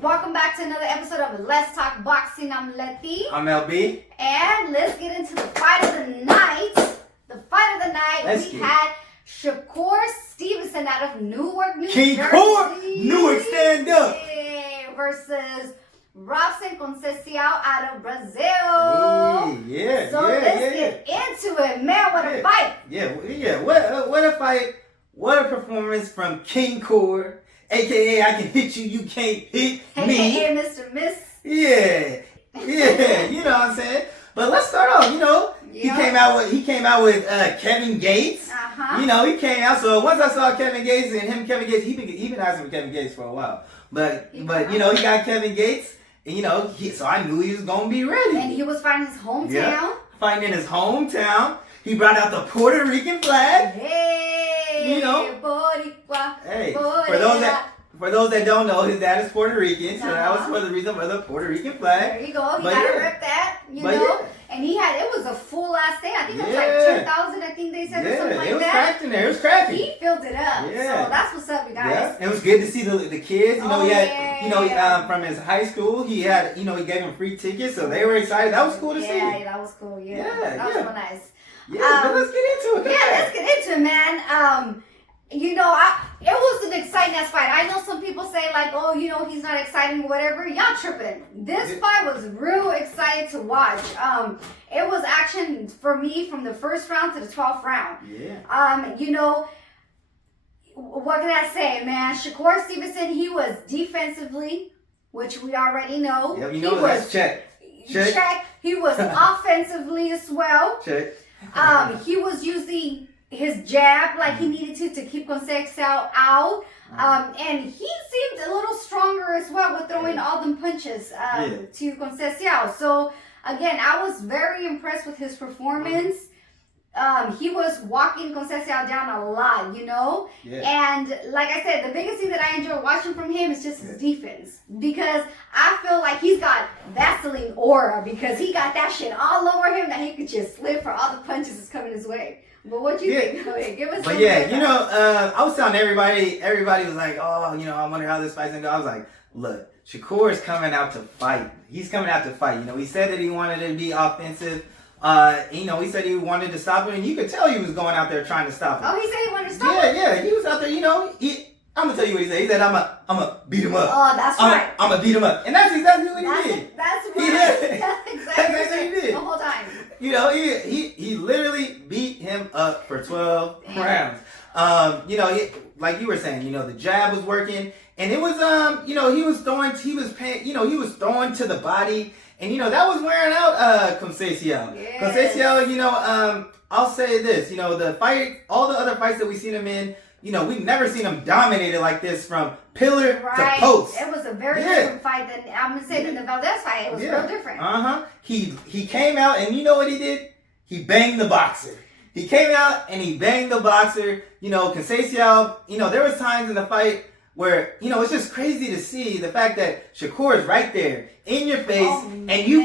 Welcome back to another episode of Let's Talk Boxing. I'm Leti. I'm LB. And let's get into the fight of the night. The fight of the night, we had Shakur Stevenson out of Newark, New Jersey. King Court, Newark, stand up. Versus Robson Conceicao out of Brazil. So let's get into it, man. What a fight. What a fight. What a performance from King Court. AKA, I can hit you, you can't hit me. AKA Mr. Miss. Yeah, you know what I'm saying? But let's start off, he came out with Kevin Gates. Uh-huh. He came out, so once I saw Kevin Gates and Kevin Gates, he been asking for Kevin Gates for a while. But he got Kevin Gates, and so I knew he was gonna be ready. And he was fighting his hometown. Yeah, fighting in his hometown. He brought out the Puerto Rican flag. Hey, Boricua, hey, Boricua. for those that don't know, his dad is Puerto Rican, so that was for the reason for the Puerto Rican flag. There you go. He gotta rep that, And it was a full ass day. I think it was like 10,000. I think they said or something like that. It was cracked in there. It was cracking. He filled it up. Yeah. So that's what's up, you guys. Yeah. It was good to see the kids. From his high school, he had, he gave them free tickets, so they were excited. That was cool to see. Yeah, that was cool. Yeah, that was real nice. Yeah, but let's get into it. Let's get into it, man. It was an exciting ass fight. I know some people say like, oh, he's not exciting or whatever. Y'all tripping. This fight was real exciting to watch. It was action for me from the first round to the 12th round. Yeah. What can I say, man? Shakur Stevenson, he was defensively, which we already know. Yeah, that's check. He was offensively as well. Check. He was using his jab like he needed to keep Conceicao out. And he seemed a little stronger as well with throwing all them punches to Conceicao. So, again, I was very impressed with his performance. He was walking Conceicao down a lot, And like I said, the biggest thing that I enjoy watching from him is just his defense. Because I feel like he's got Vaseline aura because he got that shit all over him that he could just slip for all the punches that's coming his way. But what you think? Okay, give us I was telling everybody was like, oh, I wonder how this fight's gonna go. I was like, look, Shakur is coming out to fight. He's coming out to fight. He said that he wanted to be offensive. He said he wanted to stop him, and you could tell he was going out there trying to stop him. Oh, he said he wanted to stop him? Yeah, he was out there, I'm going to tell you what he said. He said, I'm going to beat him up. Oh, that's right. I'm going to beat him up. And that's exactly what he did. That's right. That's exactly what he did. The whole time. He literally beat him up for 12 rounds. Like you were saying, the jab was working, and it was, he was throwing to the body. And, that was wearing out Conceicao. Yes. Conceicao, I'll say this, the fight, all the other fights that we've seen him in, we've never seen him dominated like this from pillar to post. It was a very different fight than, I'm going to say, than the Valdez fight. It was real different. He came out, and you know what he did? He banged the boxer. He came out, and he banged the boxer. Conceicao, there was times in the fight where, it's just crazy to see the fact that Shakur is right there in your face, and you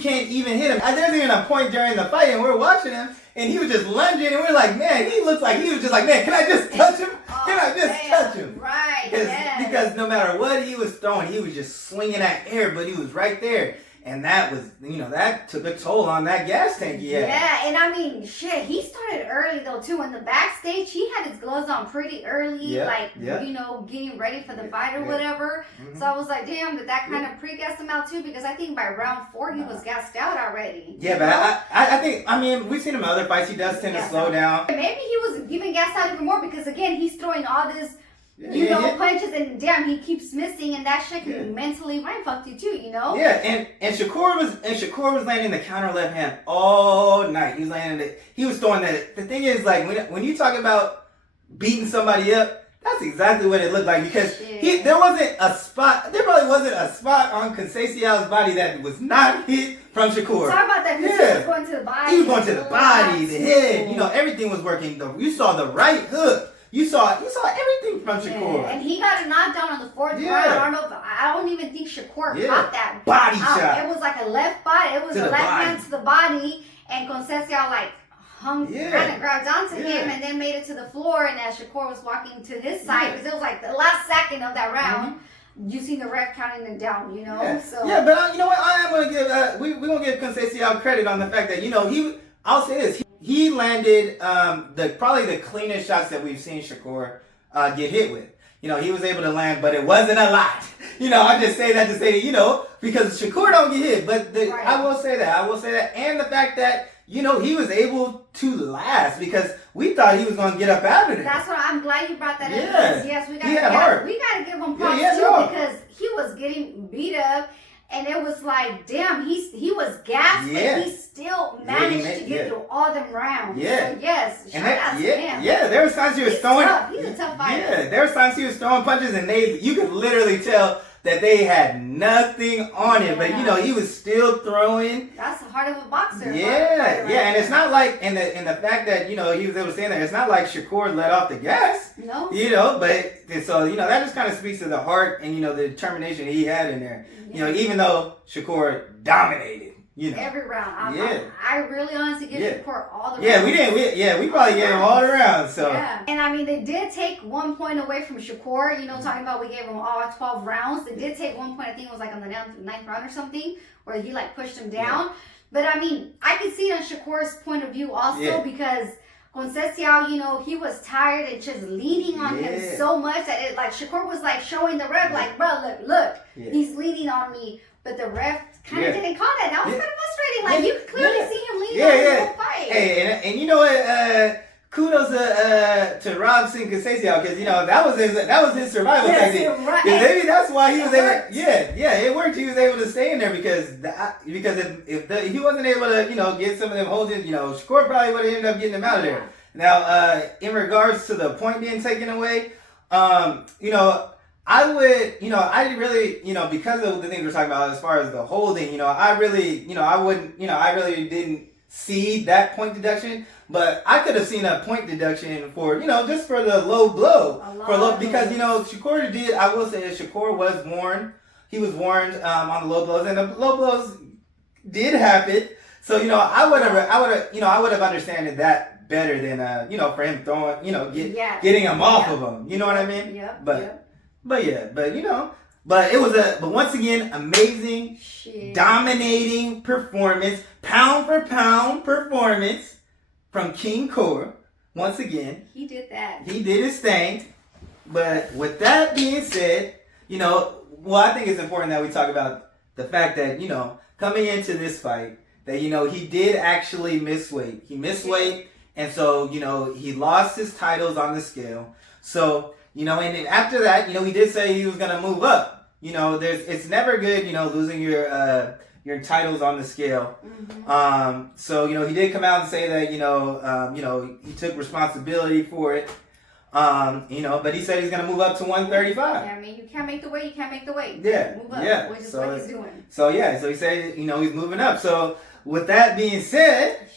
can't even hit him. There's even a point during the fight, and we're watching him, and he was just lunging, and we're like, man, he looks like he was just like, man, can I just touch him? Can I just touch him? Right, Because no matter what he was throwing, he was just swinging that air, but he was right there. And that was, that took a toll on that gas tank he had. Yeah, and he started early though too. In the backstage, he had his gloves on pretty early, getting ready for the fight or whatever. Mm-hmm. So I was like, damn, did that kind of pre-gas him out too? Because I think by round 4, he was gassed out already. Yeah, but I think, we've seen him in other fights. He does tend to slow down. Maybe he was even gassed out even more because, again, he's throwing all this punches, and damn, he keeps missing, and that shit can mentally mind-fuck you too, Yeah, and Shakur was landing the counter left hand all night. He was landing it. He was throwing that. The thing is, like, when you talk about beating somebody up, that's exactly what it looked like, because there wasn't a spot. There probably wasn't a spot on Conceicao's body that was not hit from Shakur. Talk about that. He was going to the body. He was going to the body, the head. Everything was working. You saw the right hook. You saw everything from Shakur. Yeah. And he got a knockdown on the 4th round. I don't even think Shakur caught that body shot. It was like a left body. It was a left hand to the body, and Conceicao kind of grabbed onto him, and then made it to the floor. And as Shakur was walking to his side, because it was like the last second of that round, you seen the ref counting them down, you know. Yeah, So yeah, but you know what? I am gonna give we gonna give Conceicao credit on the fact that I'll say this, he landed probably the cleanest shots that we've seen Shakur get hit with. He was able to land, but it wasn't a lot. I just say that to say, because Shakur don't get hit, but right. I will say that, and the fact that he was able to last because we thought he was gonna get up out of there. That's what I'm glad you brought that up. Yeah. Yes, we he had heart. We gotta give him props too because he was getting beat up. And it was like, damn, he was gassed, but he still managed to get through all them rounds. Yeah. So yes, shout out to him. Yeah, there were times he was throwing. Tough. He's a tough fighter. Yeah, there were times he was throwing punches, and you could literally tell that they had nothing on him. But he was still throwing. That's the heart of a boxer. Yeah, and it's not like in the fact that he was able to stand there. It's not like Shakur let off the gas. No. But so that just kind of speaks to the heart and the determination he had in there. Even though Shakur dominated. Every round. I really honestly give Shakur all the rounds. Yeah, we probably gave him all the rounds. So. Yeah. And I mean, they did take 1 point away from Shakur, talking about we gave him all 12 rounds. They did take 1 point, I think it was like on the ninth round or something, where he like pushed him down. Yeah. But I mean, I could see it on Shakur's point of view also because Conceicao, he was tired and just leaning on him so much that it like Shakur was like showing the ref like, bro, look, he's leaning on me. But the ref kind of didn't call that. That was kind of frustrating. Like, you could clearly see him leaning on the whole fight. Hey, and you know what? Kudos to Robson Conceicao because that was his survival technique. Right. Maybe that's why he was able. It worked. He was able to stay in there because if he wasn't able to get some of them holding, Shakur probably would have ended up getting him out of there. Now, in regards to the point being taken away, I would, I really, because of the things we're talking about as far as the holding, I really, I really didn't see that point deduction, but I could have seen a point deduction for, just for the low blow. Because, Shakur did, I will say Shakur was warned. He was warned on the low blows, and the low blows did happen. So, I would have understood that better than, for him throwing, getting him off of him. You know what I mean? But it was but once again, amazing, dominating performance, pound for pound performance from King Core. Once again, he did that. He did his thing. But with that being said, I think it's important that we talk about the fact that coming into this fight, that he did actually miss weight. He missed weight, and so he lost his titles on the scale. So. And then after that, he did say he was gonna move up. It's never good, losing your titles on the scale. Mm-hmm. So he did come out and say that he took responsibility for it. But he said he's gonna move up to 135. Yeah, I mean, you can't make the weight. You can't make the weight. Yeah, move up, which is what he's doing. So he said he's moving up. So with that being said,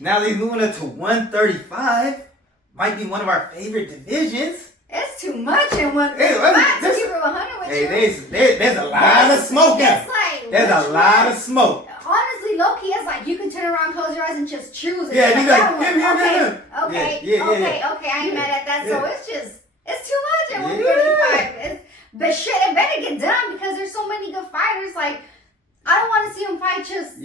now that he's moving up to 135, might be one of our favorite divisions. It's too much in one thing. To keep it 100 with you. There's a lot of smoke out. There's a lot of smoke. Honestly, low-key, it's like you can turn around, close your eyes, and just choose it. Yeah, you like, okay, I ain't mad at that. So it's too much in 135. But shit, it better get done because there's so many good fighters. Like, I don't want to see them fight just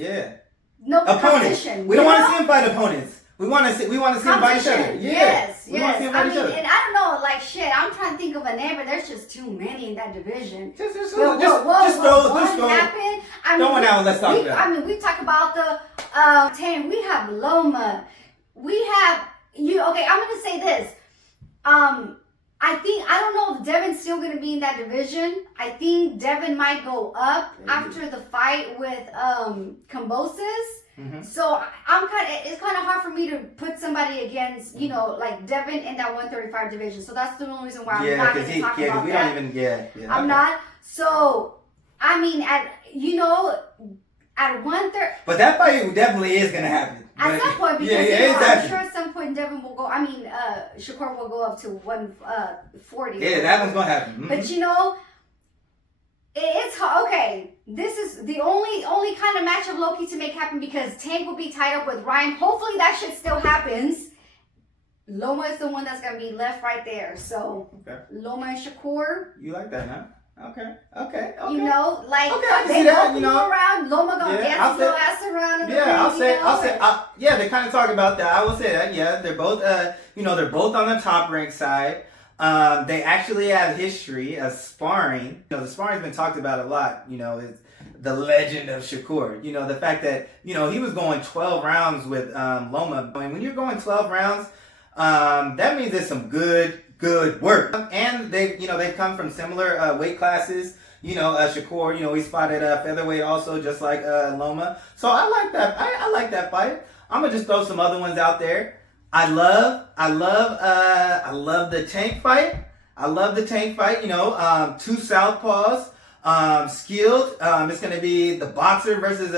no competition. We don't want to see them fight opponents. We want to see them fight each other. Yes. I mean, and I don't know, like shit. I'm trying to think of a name, but there's just too many in that division. Just throw one out and let's talk about it. I mean, we talk about the 10. We have Loma. We have you. Okay, I'm gonna say this. I don't know if Devin's still gonna be in that division. I think Devin might go up after the fight with Kambosos. Mm-hmm. So it's kind of hard for me to put somebody against, like Devin in that 135 division. So that's the only reason why I'm not going to talk about that. I'm not. So, I mean, at 130. But that fight definitely is going to happen. At some point, because I'm sure at some point Devin will go. I mean, Shakur will go up to 140. Yeah, that one's going to happen. Mm-hmm. But it's okay. This is the only kind of matchup low-key to make happen because Tank will be tied up with Ryan. Hopefully that shit still happens. Loma is the one that's gonna be left right there. So Loma and Shakur. You like that, huh? Okay. You know, like Okay, I can they see that, both you move know. around. Loma gonna Yeah, dance I'll his say- little ass around in the Yeah, ring, I'll say, yeah, they kind of talk about that. I will say that, yeah, they're both, they're both on the top rank side. They actually have history of sparring. You know, the sparring's been talked about a lot. You know, it's the legend of Shakur. You know, the fact that, you know, he was going 12 rounds with Loma. I mean, when you're going 12 rounds, that means there's some good work. And they've come from similar weight classes. You know, Shakur, you know, he spotted featherweight also, just like Loma. So I like that. I like that fight. I'm gonna just throw some other ones out there. I love the Tank fight. I love the Tank fight. You know, two southpaws, skilled. It's gonna be the boxer versus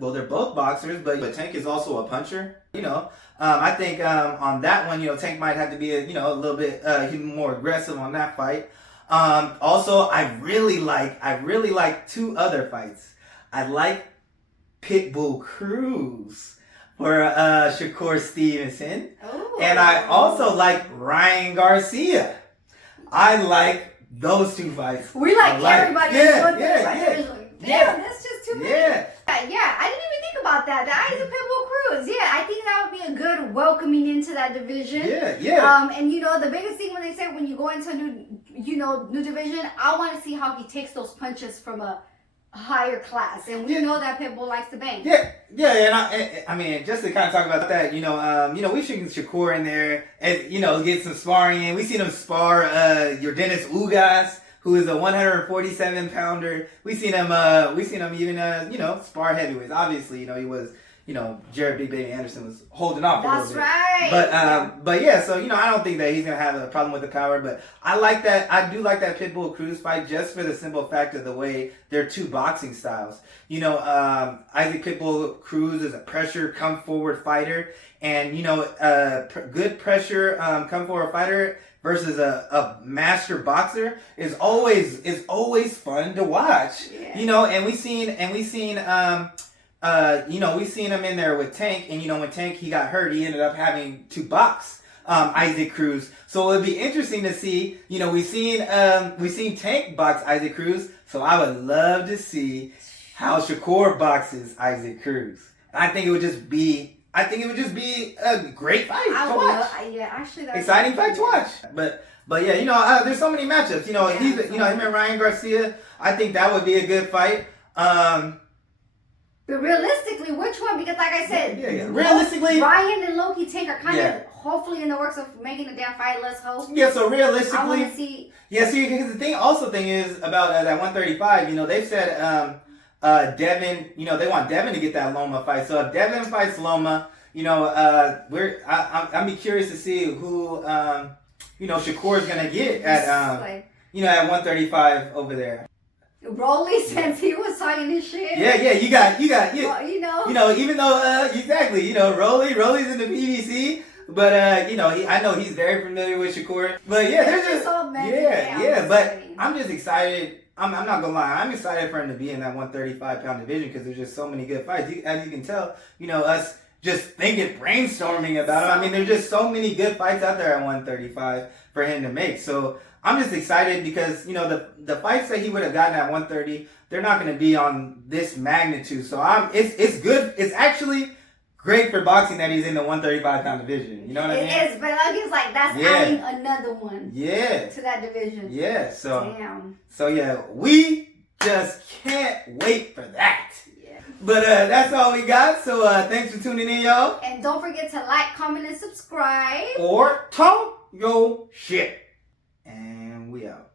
well, they're both boxers, but Tank is also a puncher. You know, I think on that one, you know, Tank might have to be a little bit more aggressive on that fight. Also, I really like two other fights. I like Pitbull Cruz for Shakur Stevenson. Ooh. And I also like Ryan Garcia. I like those two fights. We like everybody. Yeah. Damn, that's just too many. Yeah. Yeah, I didn't even think about that. The Isaac Pitbull Cruz. Yeah, I think that would be a good welcoming into that division. Yeah. And you know, the biggest thing when they say when you go into a new division, I want to see how he takes those punches from a higher class, and we know that Pitbull likes to bang. And I mean, just to kind of talk about that, we should get Shakur in there and get some sparring in. We seen him spar Yordenis Ugas, who is a 147 pounder. We seen him even spar heavyweights. Obviously, he was. Jared Big Baby Anderson was holding off a little bit. That's right. But yeah, so I don't think that he's gonna have a problem with the power. But I like that. I do like that Pitbull Cruz fight just for the simple fact of the way they're two boxing styles. Isaac Pitbull Cruz is a pressure come forward fighter, and good pressure come forward fighter versus a master boxer is always fun to watch. Yeah. And we seen we seen him in there with Tank, and when Tank he got hurt, he ended up having to box Isaac Cruz. So it'd be interesting to see. We seen Tank box Isaac Cruz. So I would love to see how Shakur boxes Isaac Cruz. I think it would just be a great fight to watch. Actually, that's exciting fight to watch. But yeah, there's so many matchups. Him and Ryan Garcia. I think that would be a good fight. But realistically, which one? Because like I said, realistically, Ryan and Loki Tank are kind of hopefully in the works of making a damn fight. Let's hope. Yeah, so realistically, I want to see. Yeah, see, because the thing is about that 135. They've said Devin. They want Devin to get that Loma fight. So if Devin fights Loma, I'm be curious to see who Shakur is gonna get at 135 over there. Rolly, since he was talking his shit. Yeah, you got. Well, even though exactly, Rolly's in the PBC, but I know he's very familiar with Shakur. But yeah, there's just but I'm just excited. I'm not gonna lie, I'm excited for him to be in that 135 pound division because there's just so many good fights. As you can tell, us just thinking, brainstorming about it. I mean, there's just so many good fights out there at 135 for him to make. So I'm just excited because, the fights that he would have gotten at 130, they're not going to be on this magnitude. So it's good. It's actually great for boxing that he's in the 135 pound division. You know what I mean? It is, but that's adding another one. Yeah. To that division. Yeah. So. Damn. So yeah, we just can't wait for that. Yeah. But that's all we got. So thanks for tuning in, y'all. And don't forget to like, comment, and subscribe. Or talk your shit. And we out.